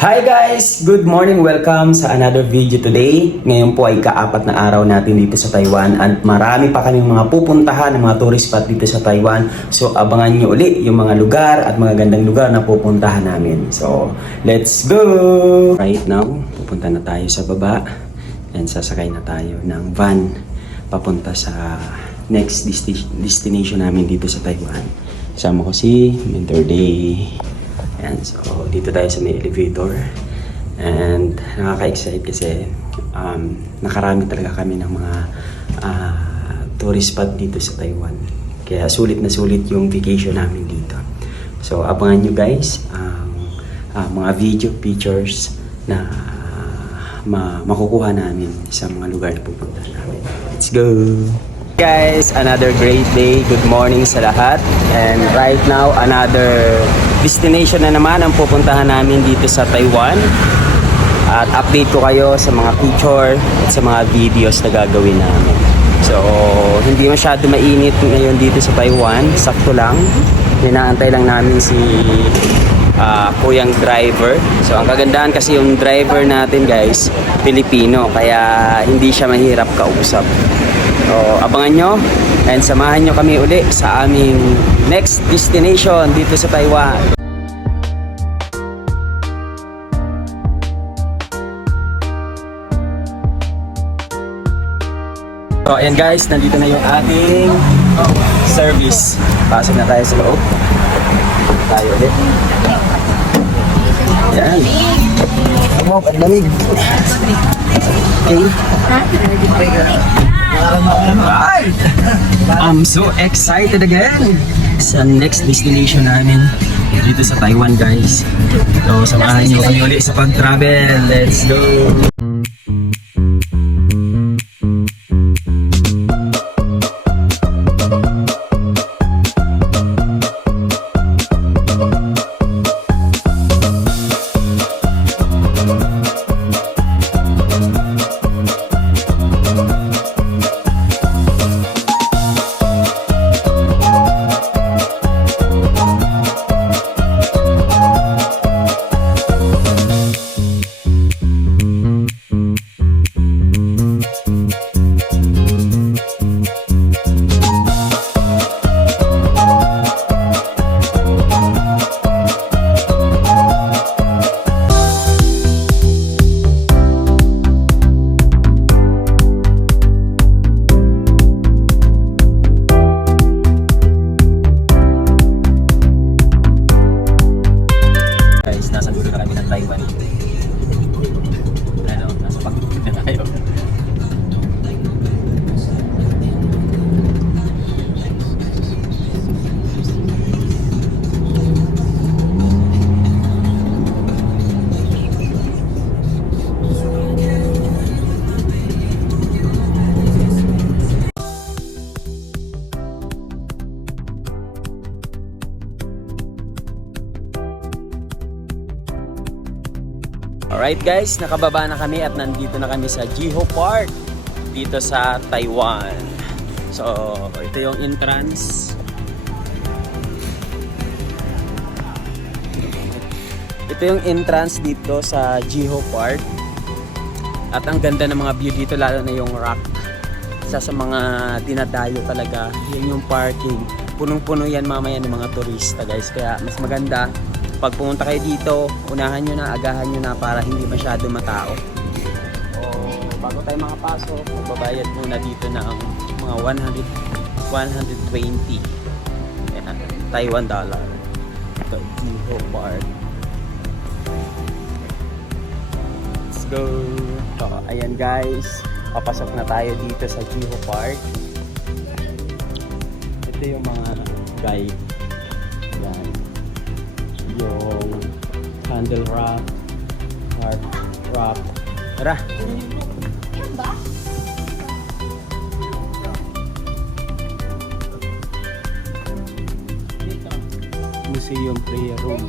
Hi guys! Good morning! Welcome sa another video today. Ngayon po ay kaapat na araw natin dito sa Taiwan at marami pa kaming mga pupuntahan ng mga tourist spot dito sa Taiwan. So abangan nyo uli yung mga lugar at mga gandang lugar na pupuntahan namin. So let's go! Right now, pupunta na tayo sa baba and sasakay na tayo ng van papunta sa next destination namin dito sa Taiwan. Kasama ko si Mentor Day. Ayan, so dito tayo sa may elevator and nakaka-excite kasi nakarami talaga kami ng mga tourist spot dito sa Taiwan. Kaya sulit na sulit yung vacation namin dito. So abangan nyo guys ang mga video pictures na makukuha namin sa mga lugar na pupunta namin. Let's go! Guys, another great day. Good morning sa lahat. And right now, another destination na naman ang pupuntahan namin dito sa Taiwan. At update ko kayo sa mga picture at sa mga videos na gagawin namin. So, hindi masyado mainit ngayon dito sa Taiwan. Sakto lang. Inaantay lang namin si kuyang driver. So, ang kagandahan kasi yung driver natin guys, Pilipino. Kaya hindi siya mahirap kausap. So, abangan nyo and samahan nyo kami uli sa aming next destination dito sa Taiwan. So, ayan guys, nandito na yung ating service. Pasok na tayo sa loob. Tayo ulit. Ayan. Wow, ang lamig. Okay. I'm so excited again sa next destination namin dito sa Taiwan guys. So samahan niyo kami ulit sa pag-travel. Let's go! Alright guys, nakababa na kami at nandito na kami sa Jiho Park dito sa Taiwan. So, ito yung entrance. Ito yung entrance dito sa Jiho Park. At ang ganda ng mga view dito, lalo na yung rock. Isa sa mga dinadayo talaga. Yan yung parking. Punong-puno yan mamaya ng mga turista guys. Kaya mas maganda pag pumunta kayo dito, unahan nyo na, agahan nyo na para hindi masyado matao. O bago tayo makapasok, magbabayad muna dito ng mga 120 Taiwan dollar. Ito, Jiho Park. Let's go! So, ayan guys, papasok na tayo dito sa Jiho Park. Ito yung mga guide. Yan. Yung handle wrap, heart wrap. Tara! Museum prayer room.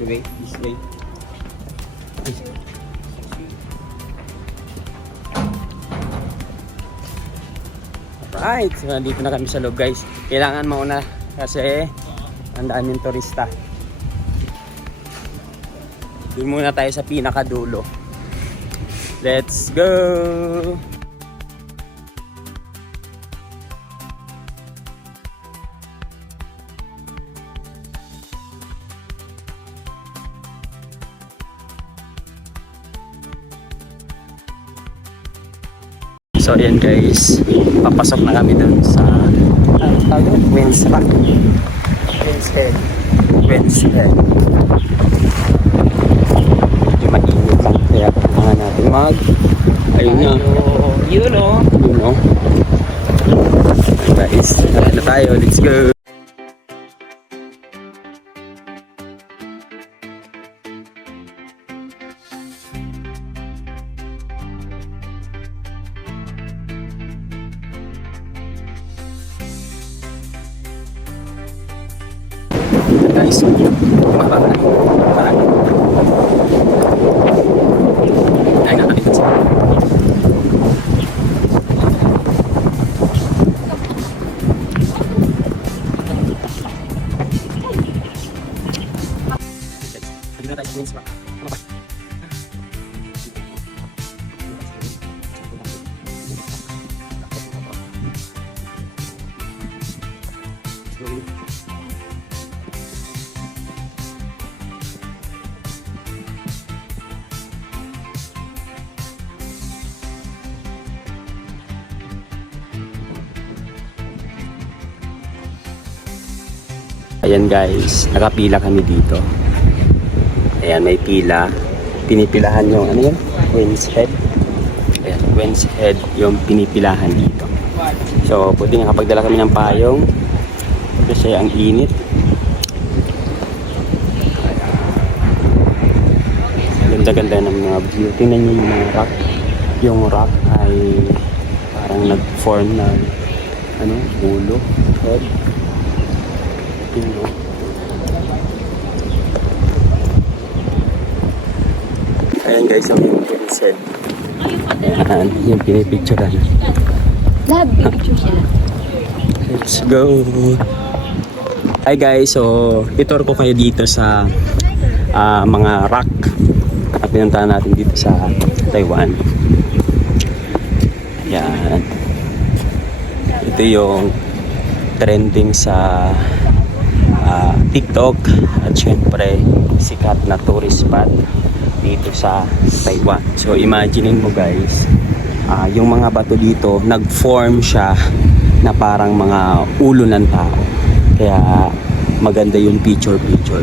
The way, this way. Alright, so nandito na kami sa loob guys. Kailangan mauna kasi ang daming turista. Doon muna tayo sa pinakadulo. Let's go! So ayan guys, papasok na kami dun sa Winds Rock. Winds Head. Medyo mainit lang kaya kailangan natin ayun na. You know. Guys, tara na tayo. Let's go. Guys, bumaba na. Parang ay nakakita siya. Pwede na tayo sa Winds Rock. Bumaba. Ayan guys, nakapila kami dito. Ayan, may pila. Pinipilahan yung ano yun? Winds Head. Ayan, Winds Head yung pinipilahan dito. So, pwede nga kapag dala kami ng payong kasi ang init. Ganda-ganda ng mga view. Tingnan nyo yung mga rock. Yung rock ay parang nag-form na ulo. Head. Ayan guys, ang yung Winds Head. Ayan, yung pinipicturean. Lahat, picture sila. Let's go! Hi guys, so itur ko kayo dito sa mga rock na pinuntahan natin dito sa Taiwan. Ayan. Ito yung trending sa TikTok at syempre sikat na tourist spot dito sa Taiwan. So imagine mo guys, yung mga bato dito nag-form siya na parang mga ulo ng tao. Kaya maganda yung picture dito.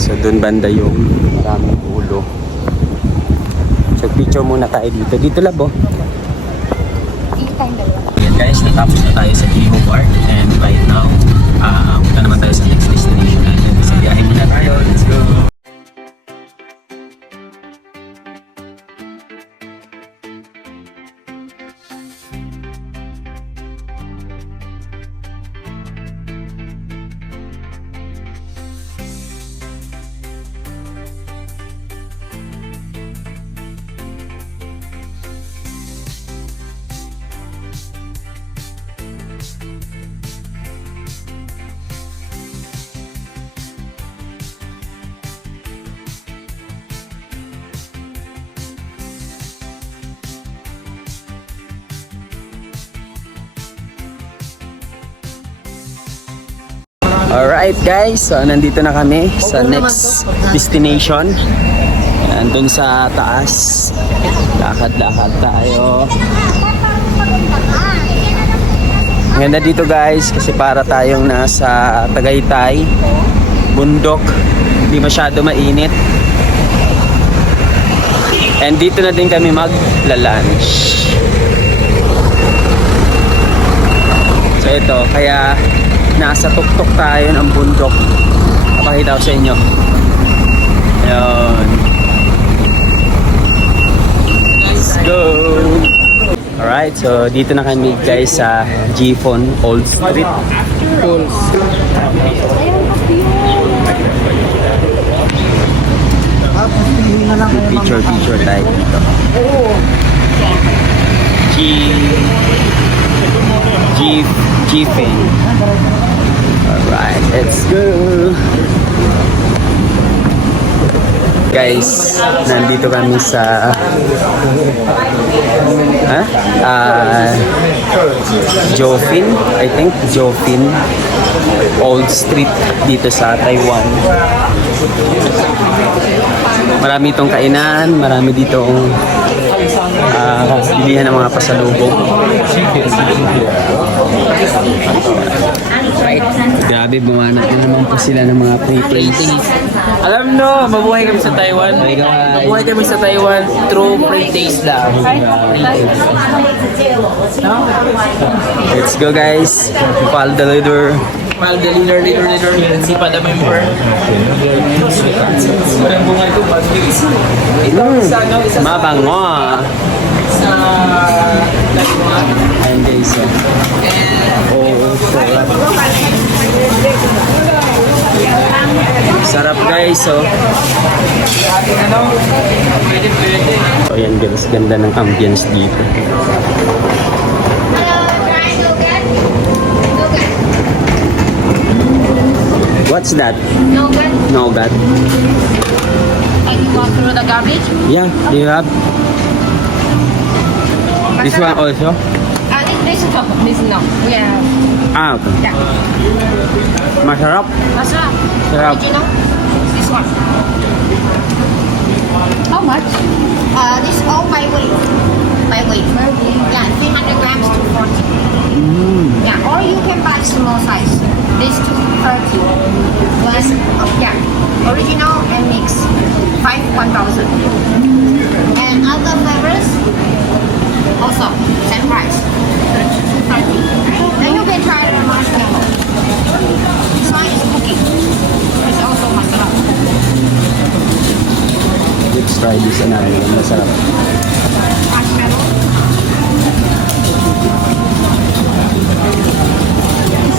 So dun banda yung maraming ulo. So picture muna tayo dito. Dito labo. Dito tayong dalawa. Ayan guys, natapos na tayo sa Iho Park and right now, punta naman tayo sa next destination natin. So biyahin na tayo, let's go! Alright guys, so nandito na kami sa next destination. Andun sa taas. Lakad-lakad tayo. Ganda dito guys kasi para tayong nasa Tagaytay, bundok, hindi masyado mainit. And dito na din kami magla-lunch. So ito, kaya nasa tuktok tayo ng bundok. Papakita ko sa inyo. Ayun. Let's go! Alright, so dito na kami guys sa Jiphon Old Street. Ayun, Picture tayo dito. G-Fin. Alright, let's go! Guys, nandito kami sa Jofin, I think Jofin Old Street dito sa Taiwan. Marami itong kainan, marami ditong bilihan ng mga pasalubong. Grabe, bumanat na naman po sila ng mga pre-taste. Alam no, mabuhay kami sa Taiwan. Mabuhay kami sa Taiwan through free taste lang. Let's go guys, follow the leader. Mahal the leader. Si Pada member. Walang bunga ito. Mabango. Sa Ayan guys. Sarap guys, oh. So ayan guys, ganda ng ambience dito. What's that? Nougat. Nougat. And you want through the garbage? Yeah, do you have? This one also? This no. We have. Ah, okay. Yeah. Masarap. Masarap. Sarap. Original. This one. How much? This all by weight. By weight. Yeah, 300 grams to 40. Yeah, or you can buy small size. This 230. One, yeah, original and mix. 1,000. And other flavors also same price. 230. Then you can try the marshmallow. This one is cooking. It's also masarap. Let's try this another one. Masarap. Marshmallow.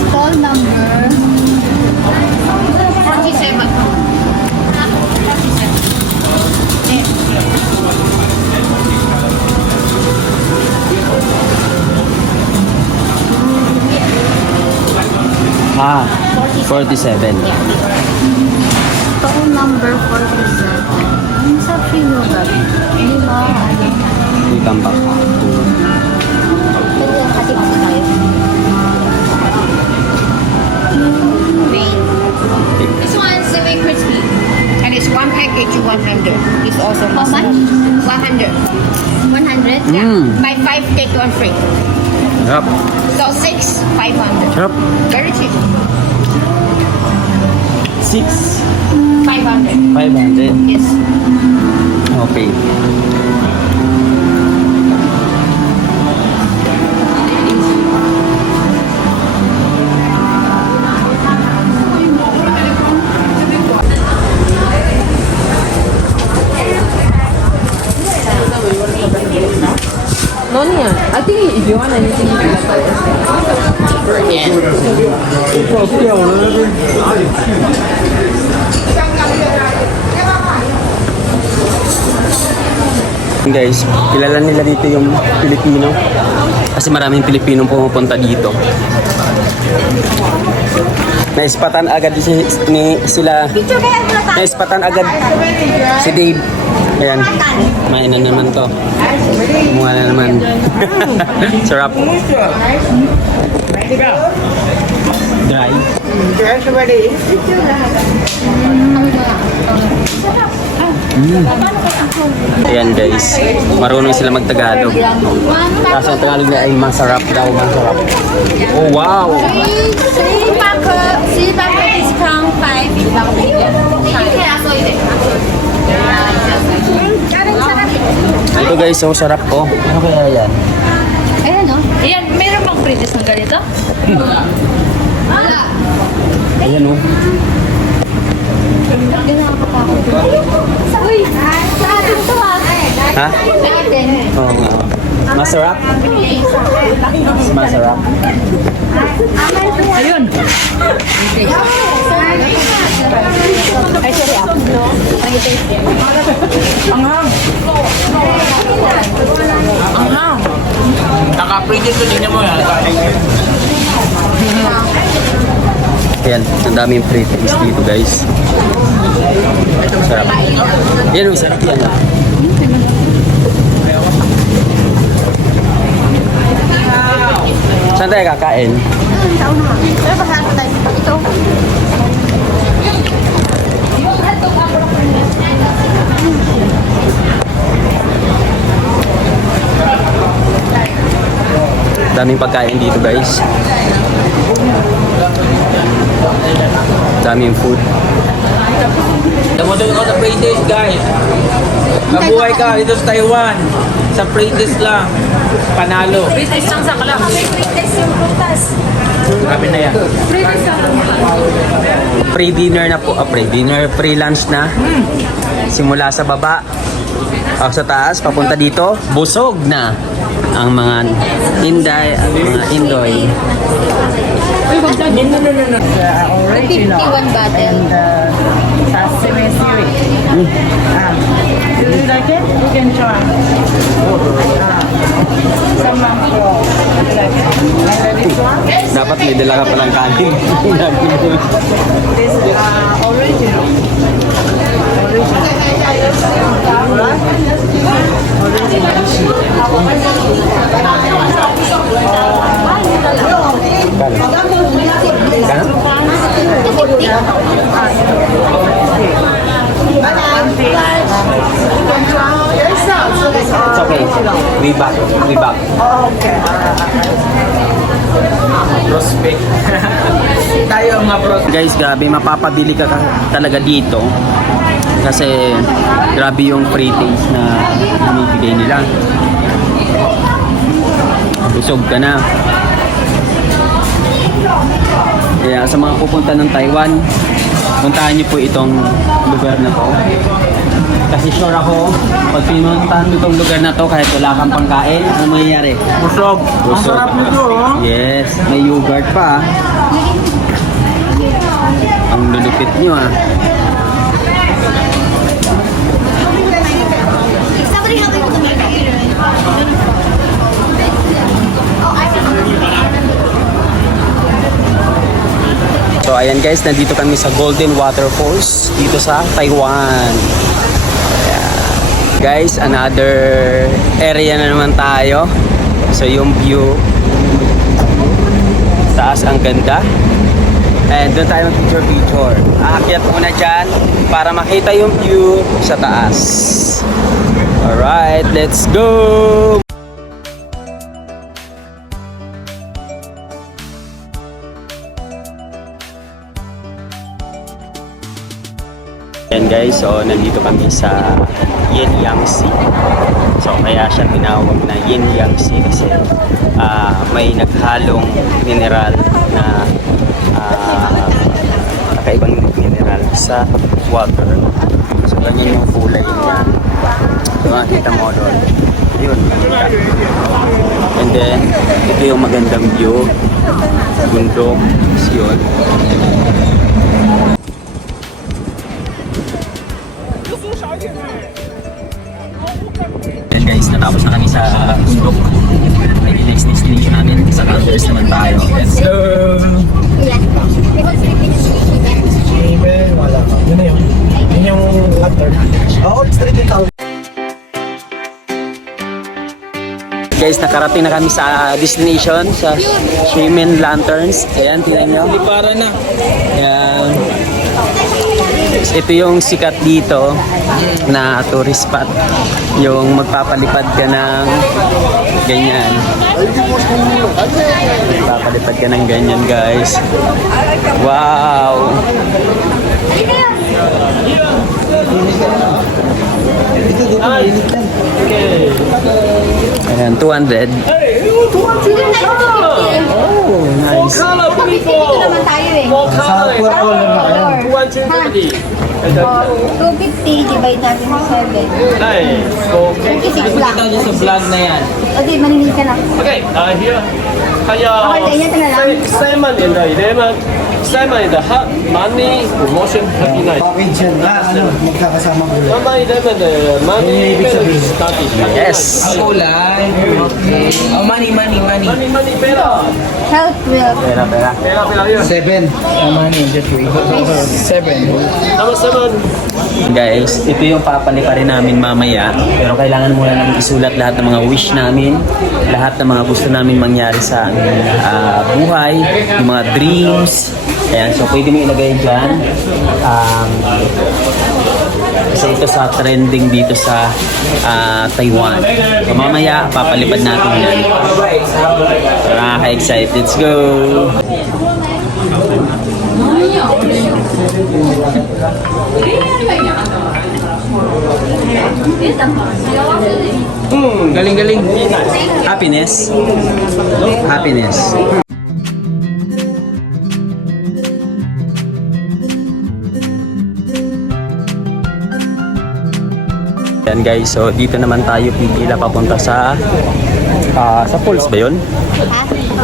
Stall number 47. 47. Ah, 47. Stall number 47. Ano sa Pinugat? Hindi ba? May tambak. Kasi kasi tayo. This one is semi crispy. And it's one package 100. It's also how much? 100. 100? Yeah. Buy 5, take 1 free. Sarap. So 6, 500. Sarap. Very cheap. 6. 500. 500. Yes. Okay. No need. I think if you want anything, you can buy Guys, kilala nila dito yung Pilipino. Kasi maraming Pilipinong pumupunta dito. Naispatan agad Naispatan agad si Dave. Ayan. Mainan naman to. Kumuha na naman. Sarap. Dry. Ayan guys. Marunong sila mag-Tagalog. Kaso ang Tagalog na ay masarap daw. Masarap. Oh wow! 3 pack discount 5 isang bigyan. Ito guys, so sarap po. Ano kaya yan? Ayan o. Yan, meron bang previous ng ganito? Wala. Ayan oh. Hindi nakakatakot. Uy! Sa atin to ah. Ha? Sa atin. Oo nga. Masarap? Masarap. Ayun. Ay, sorry ah. Anghang. Anghang. Naka-pretty ko din mo yan. Ayan, ang daming pre-taste dito guys. Sarap. Yan, sarap yan. Saan tayo kakain? Pero bahasa tayo. Ito. Daming pagkain dito guys. Daming food. Damotin ko sa pretty guys. Mabuhay ka dito sa Taiwan. Sa pretty lang. Panalo. British lang sa kala. Grabe na yan. Pre-dinner na po. Pre-dinner, pre-lunch na. Simula sa baba. Sa taas, papunta dito. Busog na ang mga Inday at mga Indoy. 51 bottle. Sesame series. Do you like it? You can try. Some mango. You like it? And this one? Dapat may dala ka palang kantin. This original. It's okay. We back. We back. Okay. Prospect. Tayo mga prospect. Guys, grabe, mapapabili ka talaga dito. Kasi grabe yung free taste na namibigay nila. Busog ka na. Kaya sa mga pupunta ng Taiwan, puntahan niyo po itong lugar na to. Kasi sure ako, pag pinuntahan mo itong lugar na to, kahit wala kang pangkain, ano mangyayari? Busog. Busog. Yes, may yogurt pa. Ang lulupit nyo ah. Somebody help me with the makeup. So ayan guys, nandito kami sa Golden Waterfalls dito sa Taiwan. Ayan. Guys, another area na naman tayo. So yung view taas ang ganda. And doon tayo mag-picture. Aakyat muna dyan para makita yung view sa taas. Alright, let's go! Yan guys, so nandito kami sa Yin Yang Sea. So kaya siya tinawag na Yin Yang Sea kasi may naghalong mineral na kakaibang mineral sa water. So ganyan yung kulay niya. So makikita mo doon. Yun, maganda. And then, ito yung magandang view. Bundok, yun. Then guys, natapos na kami sa bundok. May next destination namin. Sa Calderes naman tayo. Let's go! Wala ka. Yun na yun. Yun yung lantern. Oo, straight ito. Guys, nakarating na kami sa destination sa Shimen Lanterns. Ayan, tingnan nyo. Para na. Ayan. Ito yung sikat dito na tourist spot. Yung magpapalipad ka ng ganyan. Magpapalipad ka ng ganyan, guys. Wow! Ayan, 200. Oh, nice. Dito naman tayo eh. Sa purple na yan. 250 divide natin sa 7. 36 lang. Ito sa vlog na yan. O di, maningin ka na. Okay, here. Okay, ganyan ka na lang. 7年的11 7的 hot money promotion happy night Package yan. Magkakasama ko lang. Mama 11的 money benefit study Yes! Kulay. Okay. Oh, money. money pera Health will. Pera. pera yun 7. Money, just wait. 7. number 7 Guys, ito yung papaliparin namin mamaya. Pero kailangan muna namin isulat lahat ng mga wish namin, lahat ng mga gusto namin mangyari sa buhay, yung mga dreams. Ayan, so pwede mo ilagay dyan. Kasi ito sa trending dito sa Taiwan. So mamaya, papalipad natin yan. So, nakaka-excite. Let's go! Galing. Happiness. Happiness. Yan guys, so dito naman tayo pipila papunta sa falls ba yun?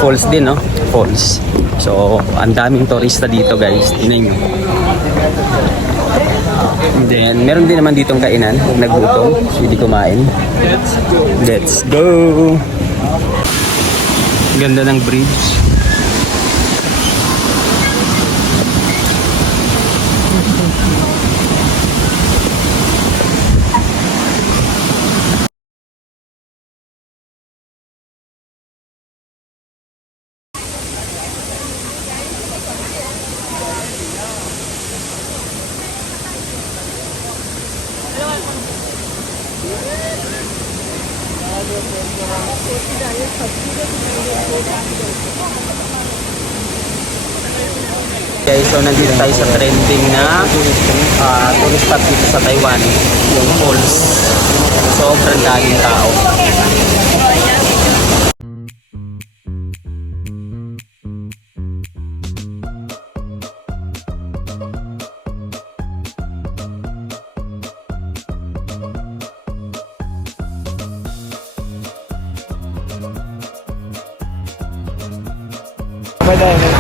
Falls din, no? Falls. So, ang daming turista dito guys. Tingnan nyo. And then, meron din naman ditong kainan. Kung nagutom, hindi kumain. Let's go! Ganda ng bridge. Okay, so nandito tayo sa trending na tourist spot dito sa Taiwan, yung falls. Sobrang daming tao.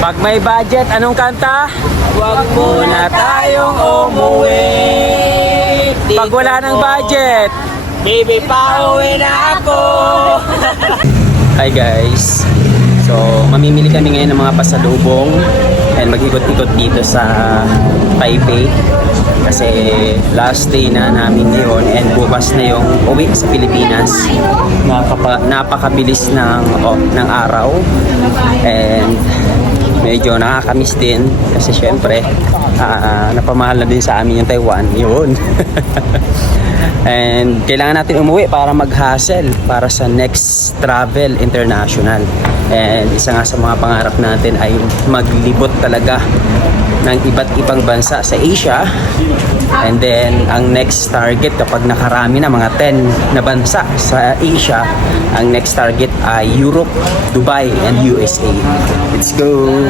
Pag may budget, anong kanta? Huwag muna tayong umuwi. Pag wala ng budget, baby, pauwi na ako. Hi guys. So, mamimili kami ngayon ng mga pasalubong and mag-ikot-ikot dito sa Taipei. Kasi last day na namin ngayon and bukas na yung uwi sa Pilipinas. Napakabilis ng araw and medyo nakakamiss din kasi syempre napamahal na din sa amin yung Taiwan yun. And kailangan natin umuwi para mag-hustle para sa next travel international. And isa nga sa mga pangarap natin ay maglibot talaga ng iba't ibang bansa sa Asia. And then ang next target kapag nakarami na mga 10 na bansa sa Asia, ang next target ay Europe, Dubai and USA. Let's go!